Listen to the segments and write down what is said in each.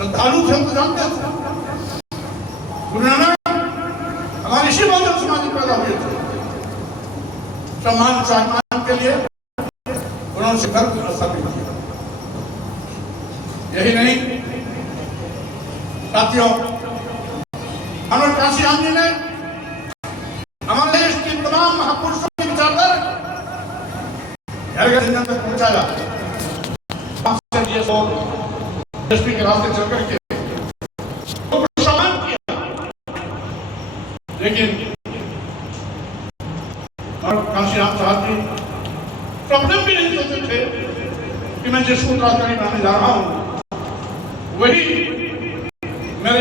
श्रद्धालु थे, हम तो जानते थे। गुरु नानक हमारे इसी बहुजन समाज में पैदा हुए थे। सम्मान स्वाभिमान के लिए उन्होंने संघर्ष स्थापित किया। यही नहीं साथियों, हमारे काशी राम जी ने हमारे देश की तमाम महापुरुषों की विचारधारा घर तक पहुंचाया। के रास्ते चल करके तो सम्मान किया, लेकिन काशी राम साहब जी स्वप्न भी नहीं सोचे थे कि मैं जिसको उत्तराधिकारी बनाने जा रहा हूं वही मेरे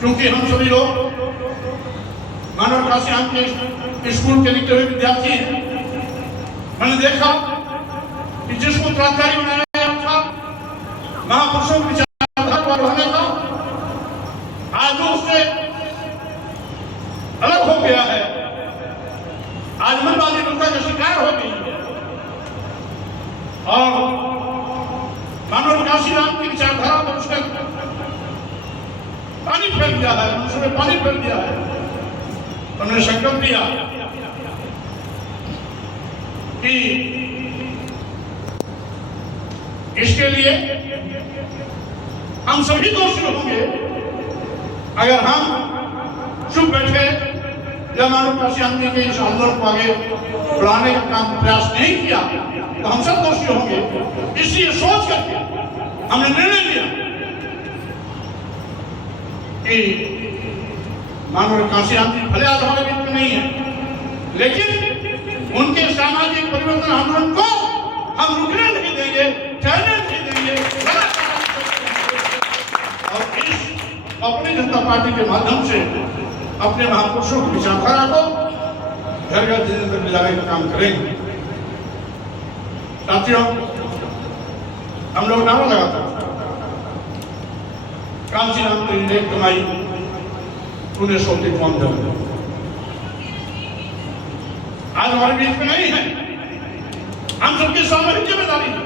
क्योंकि हम सभी लोग मानव काशी राम के स्कूल के निकले हुए विद्यार्थी हैं। मैंने देखा कि जिसको उत्तराधिकारी बनाया गया था महापुरुषों की विचारधारा पर रहने का, आज वो उससे अलग हो गया है। आज मनवादी जनता का शिकार हो गई है और मानव काशी राम की विचारधारा पर उसने पानी फेर दिया है, उसने पानी फेर दिया है। उन्होंने संकल्प दिया कि इसके लिए हम सभी दोषी होंगे अगर हम चुप बैठे या मानव काशी राम जी के इस आंदोलन को आगे बढ़ाने का काम प्रयास नहीं किया तो हम सब दोषी होंगे। इसलिए सोच करके हमने निर्णय लिया कि मानव काशी राम जी भले आज हमारे बीच में नहीं है, लेकिन उनके सामाजिक परिवर्तन आंदोलन को हम रुकने नहीं देंगे, ठहरने नहीं देंगे। और इस अपनी जनता पार्टी के माध्यम से अपने महापुरुषों की विचारधारा को घर घर जन तक ले जाने का काम करेंगे। साथियों, हम लोग नारा लगाते हैं काशी राम तेरी नेक कमाई तूने सोती कौन दे। आज हमारे बीच में नहीं है, हम सबके सामने जिम्मेदारी है।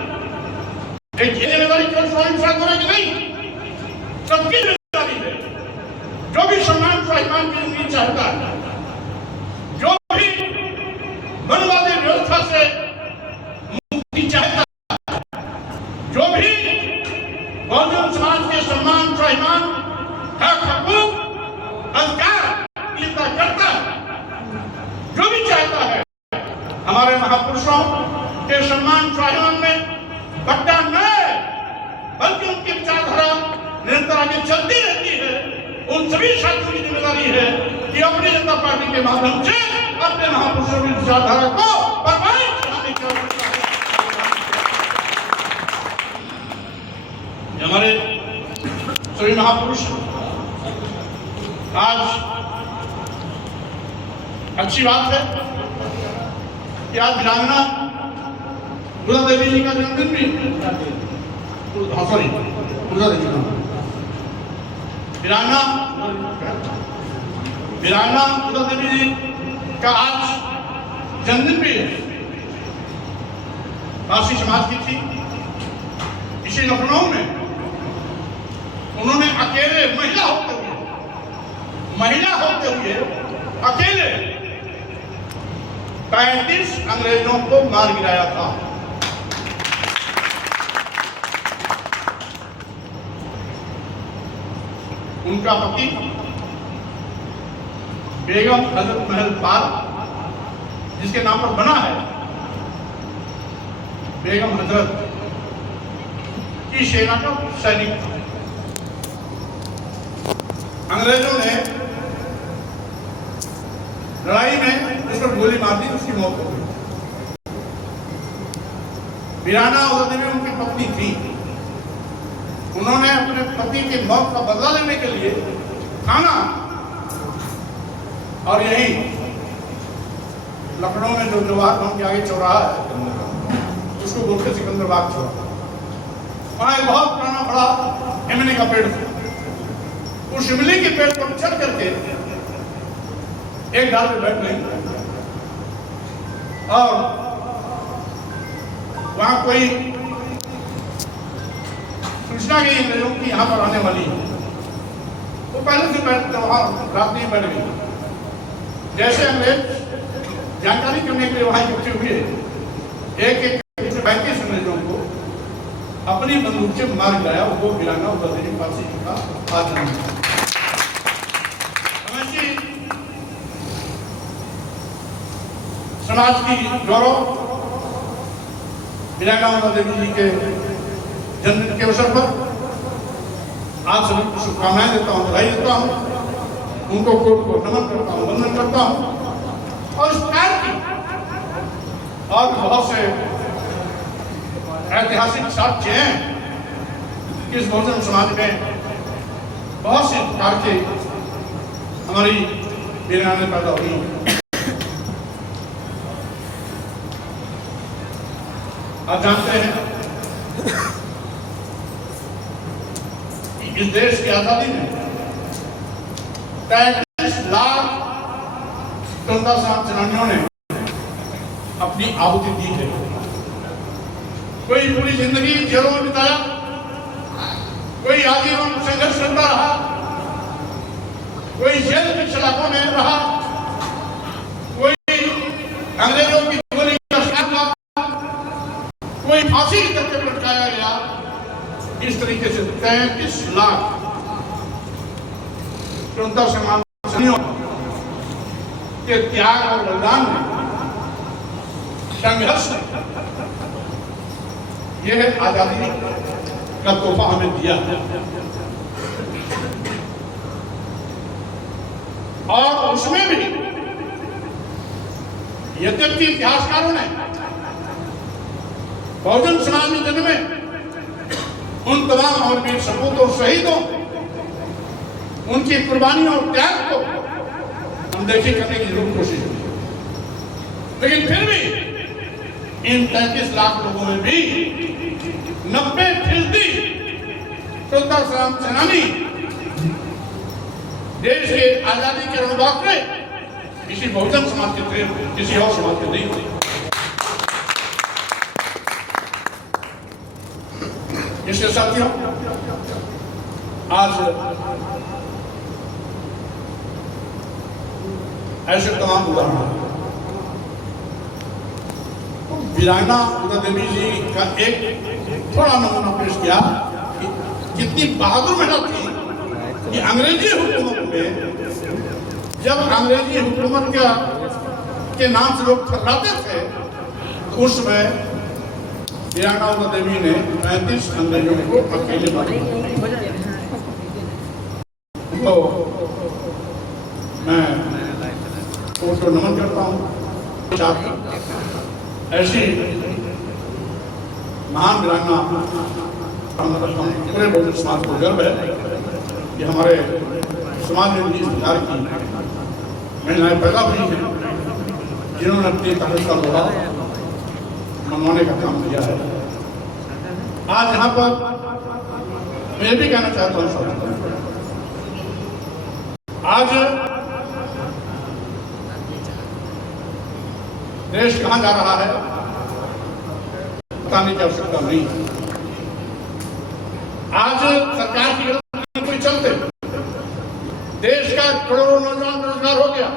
एक जिम्मेदारी केवल स्वामी साधना की नहीं, सबकी जिम्मेदारी है। जो भी सम्मान स्वाभिमान की जिंदगी चाहता है, जो भी मनवादी व्यवस्था से मुक्ति चाहता है, जो भी बहुजन समाज के सम्मान स्वाभिमान हक हकूक अधिकार चिंता करता है, जो भी चाहता है हमारे महापुरुषों के सम्मान स्वाभिमान में बट्टा न है, बल्कि उनकी विचारधारा निरंतर आगे चलती रहती है। उन सभी साथियों की जिम्मेदारी है कि अपनी जनता पार्टी के माध्यम से अपने महापुरुषों की विचारधारा को प्रभावित करने की आवश्यकता है। हमारे सभी महापुरुष आज अच्छी बात है कि आज वीरांगना दुर्गा देवी जी का जन्मदिन भी दुर्गा देवी का वीरांगना दुर्गा देवी जी का आज जन्मदिन भी है। काशी समाज की थी, इसी लखनऊ में उन्होंने अकेले महिला होते हुए अकेले 35 अंग्रेजों को मार गिराया था। उनका पति बेगम हजरत महल पार्क जिसके नाम पर बना है, बेगम हजरत की सेना का सैनिक था। अंग्रेजों ने लड़ाई में जिस पर गोली मार दी, उसकी मौत हो गई। वीराना देवी उनकी पत्नी थी। उन्होंने अपने पति की मौत का बदला लेने के लिए थाना और यही लखनऊ में जो जवाहर भवन के आगे चौराहा है, उसको बोलते सिकंदर बाग चौराहा, वहां एक बहुत पुराना बड़ा इमली का पेड़ था। उस इमली के पेड़ पर चढ़ करके एक डाल पे बैठ गई और कोई सूचना गई अंग्रेजों की यहाँ पर आने वाली है, वो पहले से वहां रात नहीं बैठ गई। जैसे अंग्रेज जानकारी करने के लिए वहां इकट्ठे हुए, एक 35 अंग्रेजों को अपनी बंदूक से मार गिराया। वो गिराना बदली फांसी का आज समाज की गौरव वीरांगना देवी जी के जन्मदिन के अवसर पर आज सभी को शुभकामनाएं देता हूँ, बधाई देता हूँ, उनको कोट को नमन करता हूँ, वंदन करता हूँ। और इस कार्य की और बहुत से ऐतिहासिक साक्ष्य हैं कि इस बहुजन समाज में बहुत से प्रकार के हमारी वीरांगनाएं पैदा हुई। आप जानते हैं कि इस देश की आजादी में 33 लाख स्वतंत्रता सेनानियों ने अपनी आहुति दी है। कोई पूरी जिंदगी जेलों में बिताया, कोई आजीवन संघर्ष करता रहा, कोई जेल के सलाखों में रहा, कोई अंग्रेजों की गोली का शिकार था, कोई फांसी की तरफ लटकाया गया। इस तरीके से 33 लाख स्वतंत्रता सेनानियों के त्याग और बलिदान में, संघर्ष ने यह आजादी का तोहफा हमें दिया है। और उसमें भी यद्यपि इतिहासकारों ने बहुजन समाज में जन्मे उन तमाम और वीर सपूतों, शहीदों, उनकी कुर्बानियों और त्याग को अनदेखी करने की जरूर कोशिश की, लेकिन फिर भी इन 33 लाख लोगों में भी 90% स्वतंत्रता सेनानी देश के आजादी के रणबांकुरे किसी बहुजन समाज के थे, किसी और समाज के नहीं थे। इसके साथियों, आज ऐसे तमाम उदाहरण वीरांगना देवी जी का एक थोड़ा नमूना पेश किया कि कितनी बहादुर महिला थी कि अंग्रेजी हुकूमत में, जब अंग्रेजी हुकूमत के नाम से लोग थर्राते थे, उस समय वीरांगना देवी ने 35 अंग्रेजों को अकेले मारा। तो मैं उनको नमन करता हूँ। ऐसी महान वीरांगना पूरे बहुजन समाज को गर्व है कि हमारे समाज में भी इस प्रकार की महिलाएं पैदा हुई हैं जिन्होंने अपनी ताकत का लोहा मनवाने का काम किया है। आज यहाँ पर मैं भी कहना चाहता हूँ, आज देश कहां जा रहा है बताने की आवश्यकता नहीं। आज सरकार की गलती कोई चलते देश का करोड़ों नौजवान बेरोजगार हो गया।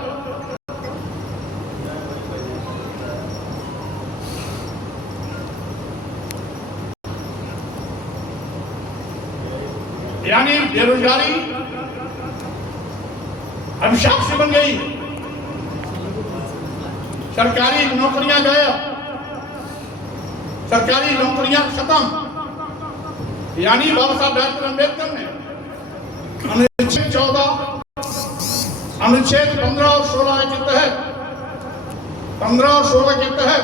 यानी बेरोजगारी अभिशाप से बन गई। सरकारी नौकरियां गायब, सरकारी नौकरियां खत्म। यानी बाबा साहब डॉक्टर अम्बेडकर ने अनुच्छेद 14, अनुच्छेद 15 और 16 के तहत 15 और 16 के तहत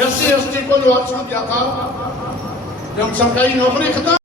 SC ST को जो आरक्षण दिया था, जब सरकारी नौकरी खत्म,